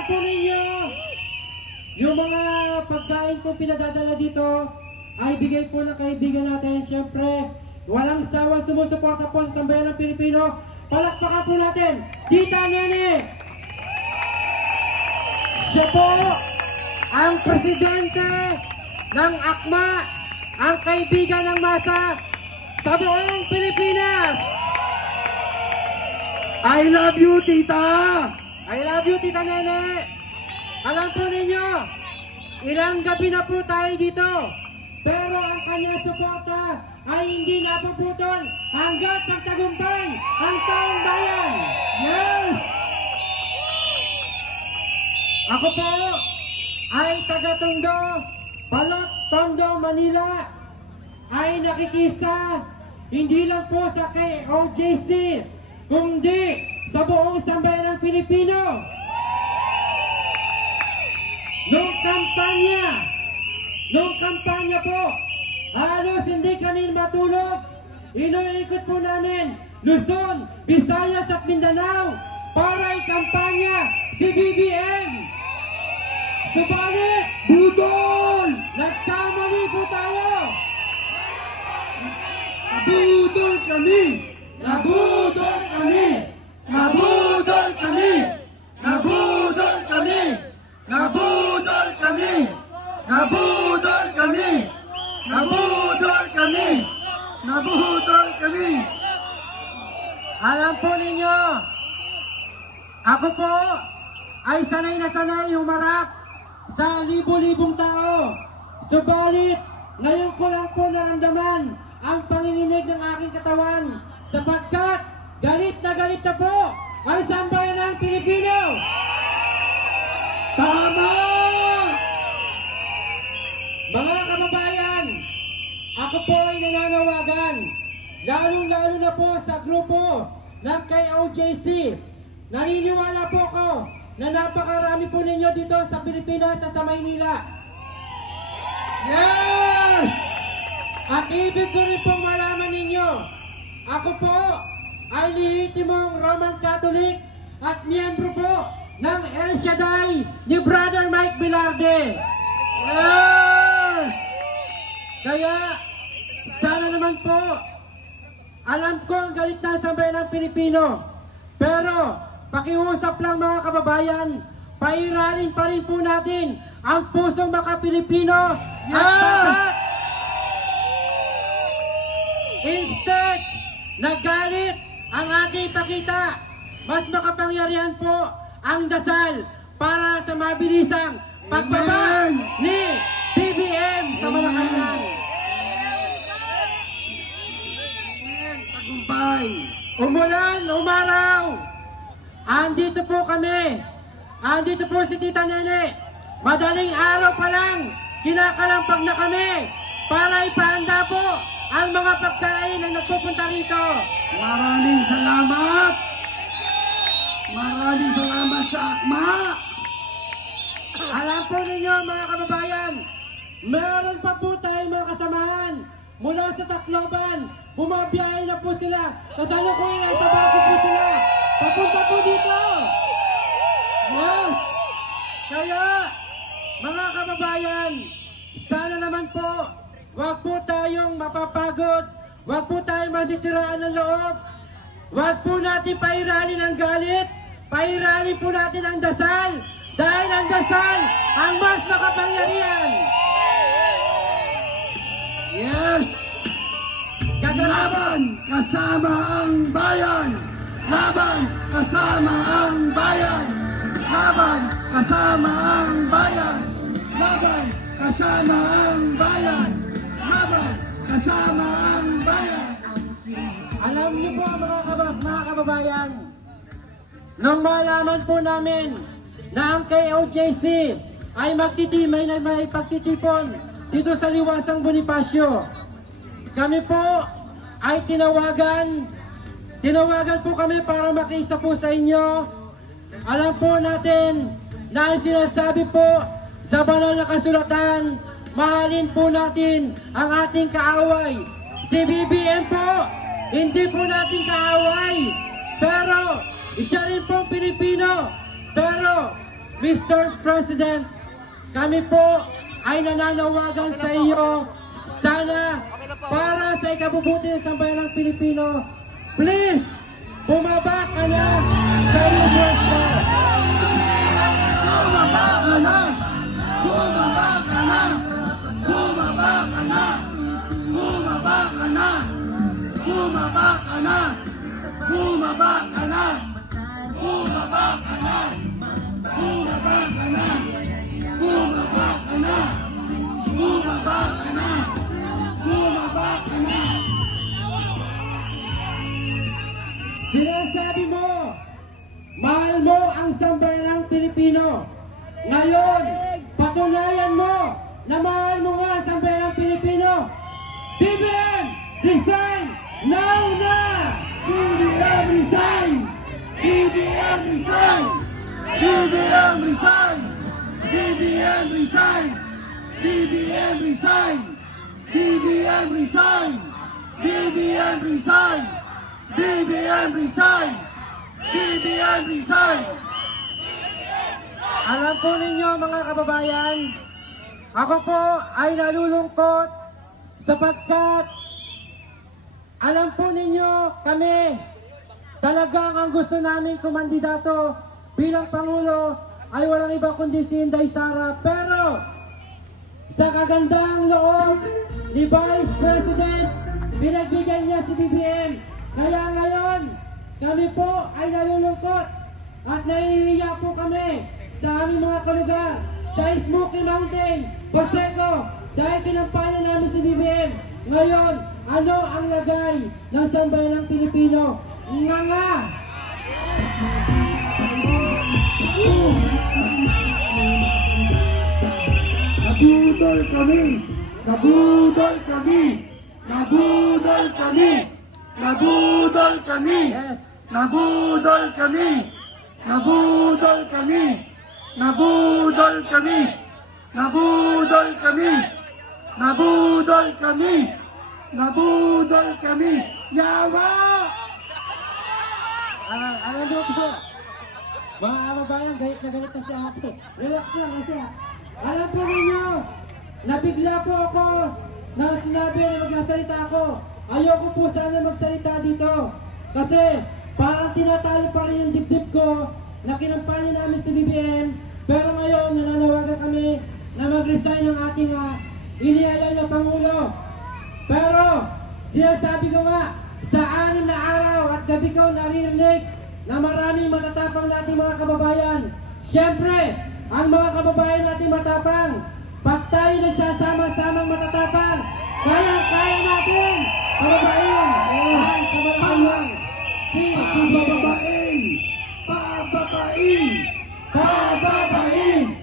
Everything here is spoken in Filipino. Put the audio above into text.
Alam po ninyo, yung mga pagkain po pinadadala dito ay bigay po ng kaibigan natin. Siyempre, walang sawa sumusuporta po sa sambayan ng Pilipino. Palakpakan po natin, Tita Nene! Siya po ang presidente ng AKMA, ang kaibigan ng masa sa buong Pilipinas! I love you, tita! I love you, Tita Nene! Alam po ninyo, ilang gabi na po tayo dito. Pero ang kanyang suporta ay hindi napuputol hanggat pagtagumpay ang taong bayan. Yes! Ako po ay taga-Tondo, Balot, Tondo, Manila. Ay nakikisa hindi lang po sa kay OJC, kundi sa buong sambayan ng Pilipino. Nung kampanya, nung kampanya po, halos hindi kami matulog. Inoikot po namin Luzon, Visayas at Mindanao para ikampanya si BBM. Subalit, Budol! nagkamali po tayo. Budol kami! Nabudol kami. Nabudol kami! Nabudol kami! Nabudol kami! Nabudol kami! Nabudol kami! Nabudol kami! Alam po ninyo, ako po ay sanay na sanay humarap sa libo-libong tao. Subalit, ngayon ko lang po naramdaman ang panginginig ng aking katawan sapagkat galit na galit na po ang sambayan ng Pilipino. Tama! Mga kababayan, ako po ay nananawagan, lalong-lalo na po sa grupo ng KOJC. Naniniwala po ako na napakarami po ninyo dito sa Pilipinas at sa Maynila. Yes! At ibig ko rin pong malaman ninyo, ako po ay lehitimong Roman Catholic at miyembro po ng El Shaddai ni Brother Mike Bilarde. Yes! Kaya, sana naman po, alam ko ang galit na sa bayan ng Pilipino. Pero, pakiusap lang mga kababayan, pairalin pa rin po natin ang pusong maka-Pilipino. Yes! At instead, nagalit ang ating ipakita, mas makapangyarihan po ang dasal para sa mabilisang pagbaba Amen! ni sa. Malacanang. Tagumpay! Umulan, umaraw. Andito po kami. Andito po si Tita Nene. Madaling araw pa lang, kinakalampag na kami para ipahanda po ang mga pagkain na nagpupunta rito. Maraming salamat! Maraming salamat sa akma! Alam po ninyo mga kababayan, meron pa po tayo mga kasamahan mula sa Tacloban. Bumabiyahe na po sila. Kasalukuyan ay sa barko po sila. Papunta po dito. Yes! Kaya, mga kababayan, sana naman po, wag po tayong mapapagod, wag po tayong masisiraan ng loob, wag po natin pairalin ang galit, pairalin po natin ang dasal, dahil ang dasal ang mas makapangyarihan. Yes! Gagalaban Laban kasama ang bayan! Laban kasama ang bayan! Laban kasama ang bayan! Laban kasama ang bayan! Laban kasama ang bayan! Alam niyo po mga, kaba- mga kababayan, nung malaman po namin na ang KOJC ay magtitimay na may pagtitipon dito sa Liwasang Bonifacio, kami po ay tinawagan, tinawagan po kami para makiisa po sa inyo. Alam po natin na ang sinasabi po sa banal na kasulatan, mahalin po natin ang ating kaaway. Si BBM po, hindi po natin kaaway. Pero, isa rin pong Pilipino. Pero, Mr. President, kami po ay nananawagan sa iyo sana para sa ikabubuti ng sambayan ng Pilipino, please, bumaba ka na sa iyong pwesto. Bumaba ka na! Bumaba ka na! Bumaba ka na! Bumaba ka na! Bumaba ka na! Bumaba ka na! Bumaba ka na! Ngayon, patunayan mo na mahal mo nga ang sambayanang Pilipino. BBM, resign now na! BBM resign! BBM resign! BBM resign! BBM resign! BBM resign! BBM resign! BBM resign! BBM resign! BBM resign! Alam po ninyo mga kababayan, ako po ay nalulungkot sapagkat alam po ninyo kami talagang ang gusto namin kumandidato bilang Pangulo ay walang iba kundi si Inday Sara. Pero sa kagandang loob ni Vice President pinagbigyan niya si BBM kaya ngayon kami po ay nalulungkot at nahihiya po kami sa aming mga kalugar sa Smoky Mountain, Paseco dahil kinampanya namin si BBM. Ngayon, ano ang lagay ng sambayan ng Pilipino? Nga nga! Nabudol kami! Nabudol kami! Nabudol kami! Nabudol kami! Yes! Nabudol kami! Nabudol kami! Nabudol kami! Nabudol kami! Nabudol kami! Nabudol kami! Yawa! Ah, alam mo po, mga kababayan, galit na galit na si ate. Relax lang, relax. Alam po ninyo, nabigla po ako na sinabi na magsasalita ako. Ayoko po sana magsalita dito. Kasi parang tinatalo pa rin yung dibdib ko na kinampanya namin si BBM. Pero ngayon, nananawagan kami na mag-resign ng ating uh, inialay na Pangulo. Pero, sinasabi ko nga, sa anim na araw at gabi ko naririnig na maraming matatapang nating mga kababayan. Siyempre, ang mga kababayan natin matapang, pag tayo nagsasama-samang matatapang, kayang-kaya natin, kababayan, ang kababayan, si Pababain! Pababain! Pababain!